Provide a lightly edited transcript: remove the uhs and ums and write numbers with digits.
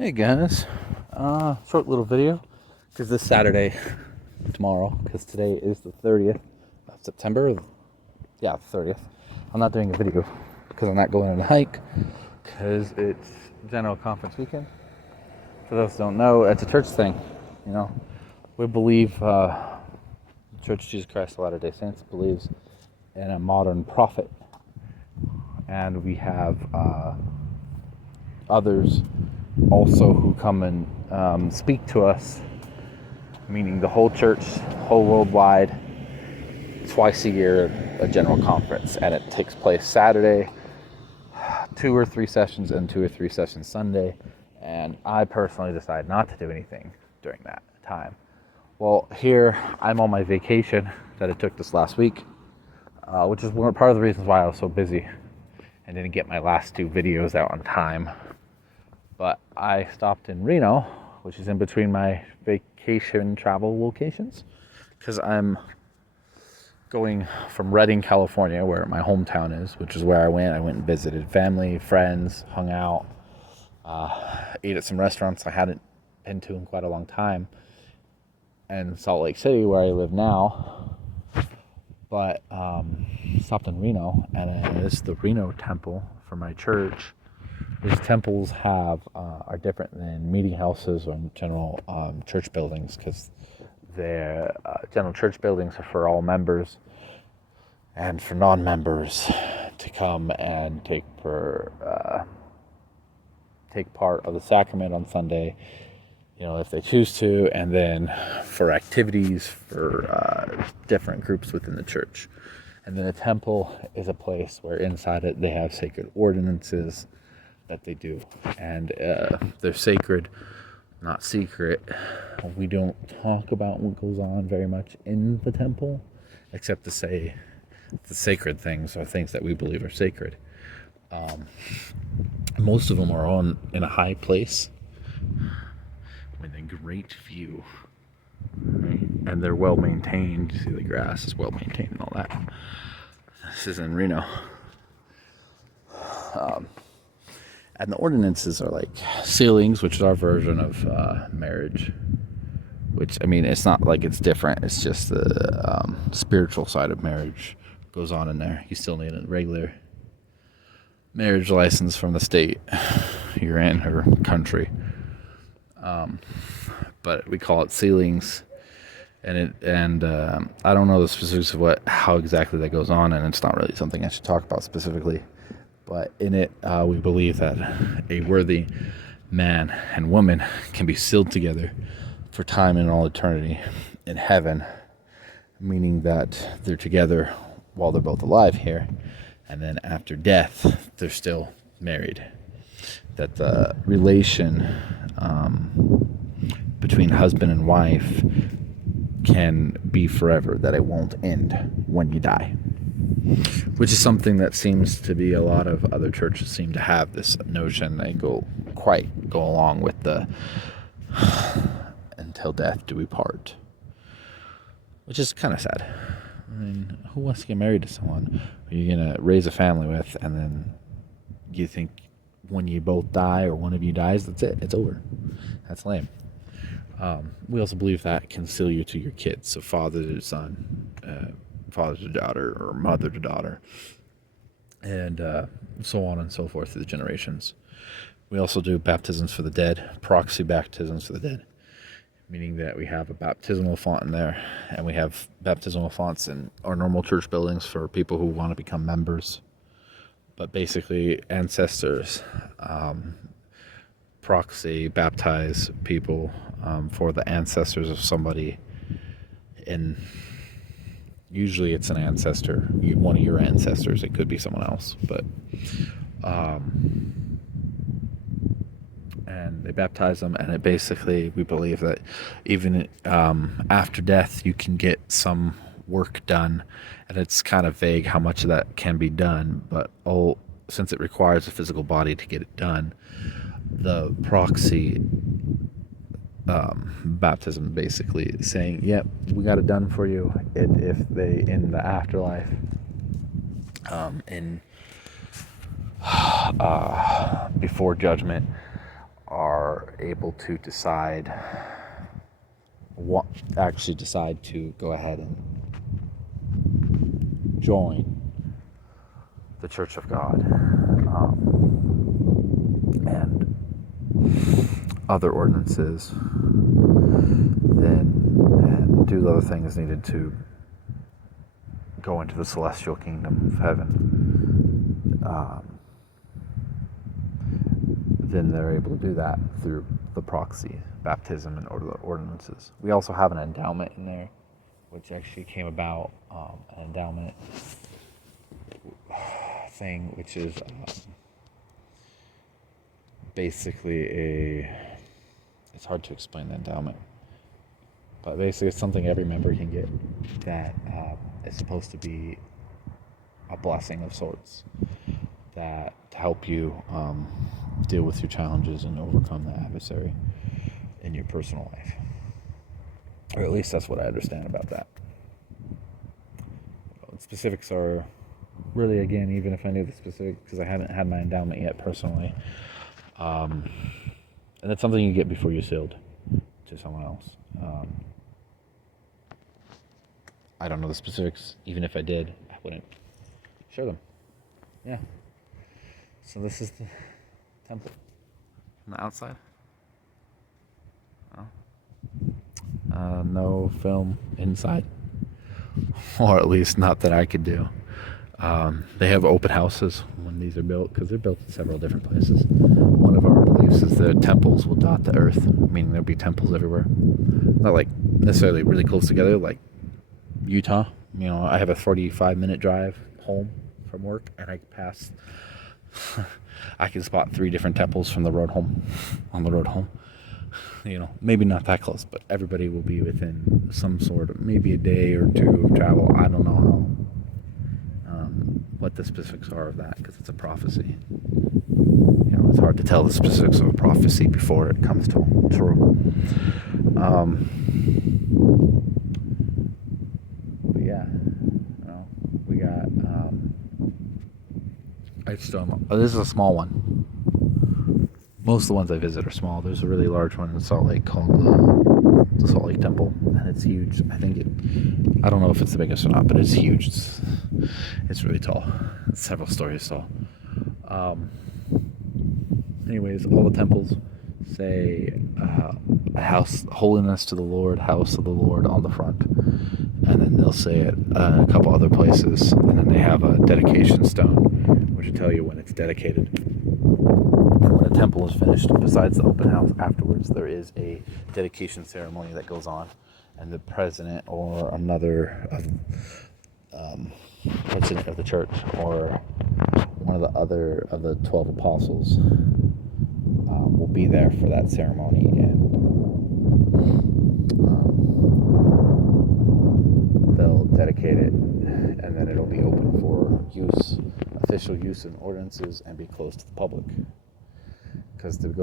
Hey guys, short little video because this Saturday, tomorrow, because today is the 30th of September, yeah, 30th. I'm not doing a video because I'm not going on a hike because it's General Conference weekend. For those who don't know, it's a church thing. You know, we believe Church of Jesus Christ of Latter-day Saints believes in a modern prophet, and we have others also who come and speak to us, meaning the whole church, whole worldwide, twice a year, a general conference, and it takes place Saturday, 2 or 3 sessions, and 2 or 3 sessions Sunday. And I personally decided not to do anything during that time. Well, here I'm on my vacation that I took this last week, which is part of the reasons why I was so busy and didn't get my last 2 videos out on time. But I stopped in Reno, which is in between my vacation travel locations, because I'm going from Redding, California, where my hometown is, which is where I went. I went and visited family, friends, hung out, ate at some restaurants I hadn't been to in quite a long time, and Salt Lake City, where I live now. But stopped in Reno, and it's the Reno Temple for my church. These temples are different than meeting houses or general church buildings, because they're general church buildings are for all members and for non-members to come and take part of the sacrament on Sunday, if they choose to, and then for activities for different groups within the church. And then a temple is a place where inside it they have sacred ordinances that they do, and they're sacred, not secret. We don't talk about what goes on very much in the temple, except to say the sacred things are things that we believe are sacred. Most of them are in a high place with a great view, right? And they're well maintained. You see the grass is well maintained and all that. This is in Reno. And the ordinances are like sealings, which is our version of marriage. Which, it's not like it's different. It's just the spiritual side of marriage goes on in there. You still need a regular marriage license from the state you're in or country. But we call it sealings. And I don't know the specifics of how exactly that goes on, and it's not really something I should talk about specifically. But in it, we believe that a worthy man and woman can be sealed together for time and all eternity in heaven, meaning that they're together while they're both alive here, and then after death, they're still married. That the relation between husband and wife can be forever, that it won't end when you die. Which is something that seems to be a lot of other churches seem to have this notion. They go along with the until death do we part, which is kind of sad. Who wants to get married to someone who you're gonna raise a family with, and then you think when you both die or one of you dies, that's it, it's over? That's lame. We also believe that can seal you to your kids, so father to son, father to daughter, or mother to daughter, and so on and so forth through the generations. We also do baptisms for the dead, proxy baptisms for the dead, meaning that we have a baptismal font in there, and we have baptismal fonts in our normal church buildings for people who want to become members. But basically, ancestors proxy baptize people for the ancestors of somebody, and usually it's an ancestor, one of your ancestors. It could be someone else, but and they baptize them, and it basically, we believe that even after death you can get some work done, and it's kind of vague how much of that can be done, but since it requires a physical body to get it done, the proxy baptism basically saying, yep, we got it done for you. If they in the afterlife before judgment are able to decide to go ahead and join the Church of God and other ordinances, then and do the other things needed to go into the celestial kingdom of heaven, then they're able to do that through the proxy, baptism, and ordinances. We also have an endowment in there, which actually came about, an endowment thing, which is basically it's hard to explain the endowment, but basically it's something every member can get that is supposed to be a blessing of sorts, that to help you deal with your challenges and overcome the adversary in your personal life. Or at least that's what I understand about that. Specifics are really, again, even if I knew the specifics, because I haven't had my endowment yet personally, and that's something you get before you're sealed to someone else. I don't know the specifics. Even if I did, I wouldn't share them. Yeah. So this is the temple on the outside. No film inside, or at least not that I could do. They have open houses when these are built, because they're built in several different places. One of our beliefs is that temples will dot the earth, meaning there'll be temples everywhere. Not like necessarily really close together, like Utah. You know, I have a 45-minute drive home from work, and I pass. I can spot 3 different temples from the road home. On the road home, you know, maybe not that close, but everybody will be within some sort of, maybe a day or 2 of travel. I don't know how. What the specifics are of that, because it's a prophecy. You know, it's hard to tell the specifics of a prophecy before it comes to true. But yeah, you know, we got. I still don't know. This is a small one. Most of the ones I visit are small. There's a really large one in Salt Lake called the Salt Lake Temple, and it's huge. I don't know if it's the biggest or not, but it's huge. It's really tall. It's several stories tall. Anyways, all the temples say a house, holiness to the Lord, house of the Lord on the front, and then they'll say it a couple other places, and then they have a dedication stone, which will tell you when it's dedicated. And when a temple is finished, besides the open house afterwards, there is a dedication ceremony that goes on, and the president or another president of the church or one of the other of the 12 apostles will be there for that ceremony, and they'll dedicate it, and then it'll be open for use, official use and ordinances, and be closed to the public. Because to go